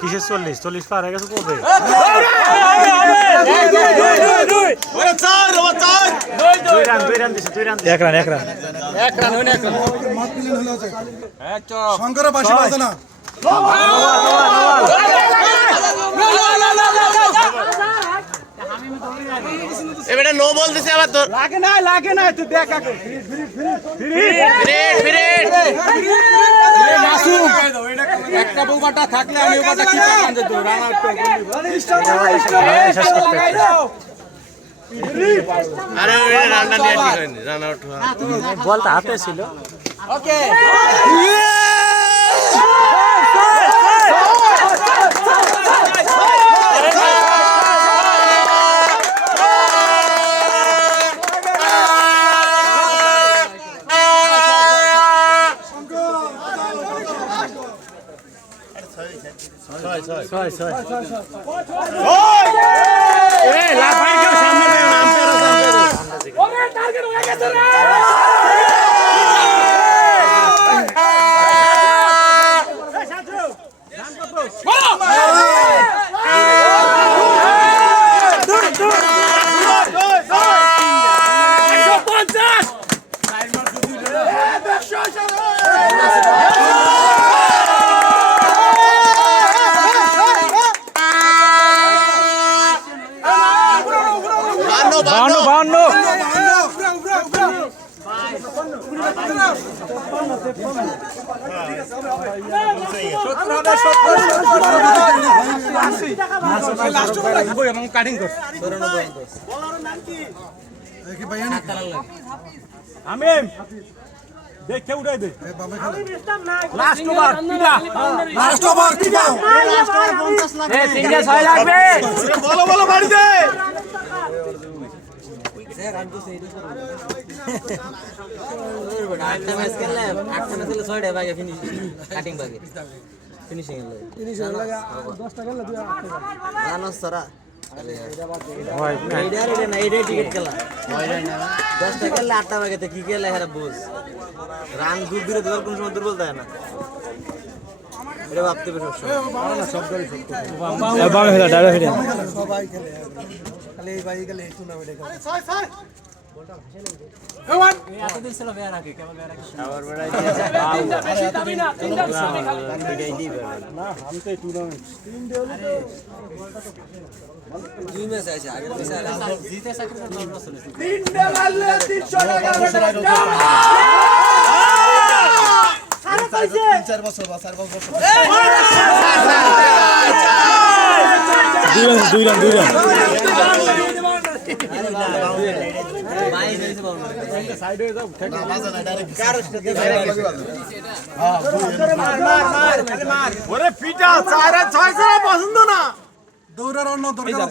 কিসের চল্লিশ চল্লিশ পার হয়ে গেছে কবে দুই রান দুই রান দিছে দুই রান এক রান এক রান শঙ্কর বাসি বাজে না এবারে নো বল দিছে আবার তোর লাগে না লাগে না তুই দেখ আগে। একটা বউবাটা থাকলে আমি ওবাটা কি পাকান যেত রানা আরে রানটা নিয়ে ঠিক হয়নি রান আউট হওয়া বলটা হাতে ছিল। ছয় ছয় বাউন্ন বাউন্ন কাটিং কর আমিম দেখে উঠাই দে। লাস্ট ওভার লাস্ট ওভার কি পাও তিনটে ছয় লাগবে। বলো বলো বাড়ি দে আটটা ম্যাচ খেললে আটটা ম্যাচ খেললে ছয়টা বাগে ফিনিশ কাটিং বাগে ফিনিশিং এর জানোস তোরা এইটা আর এটা না এইটাই টিকিট খেলা দশটা খেললে আটটা বাগেতে কি খেলে হেরা বুঝ রান দূর দূরে দেওয়ার কোনো সময় দুর্বল দেয় না এটা ভাবতে হবে সবসময় বামে ফেলা ডাইরেক্ট ফেলা সবাই খেলে খালি এই ভাই খেলে টুর্নামেন্টে খেলে দুই ম্যাচ আছে আগে জিতে তিন চার বছর বা চার বছর। দুই রান দুই রান দুই রান। বাইশ হয়েছে বল ওরে পিটা চার ছয় পছন্দ না। দৌড়ার অন্য দরকার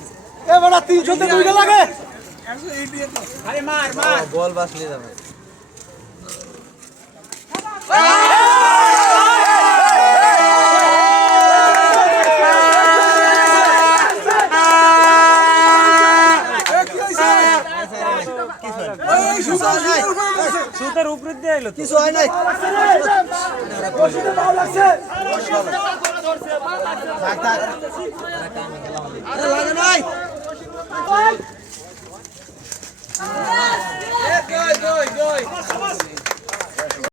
এ বড় তিনশোতে দুইটা লাগে। বল বাসলে যাবে। সুতের উপরে দিয়ে তো। কিছু হয় নাই লাগে নাই। Gol! Gol! Gol! Gol! Gol!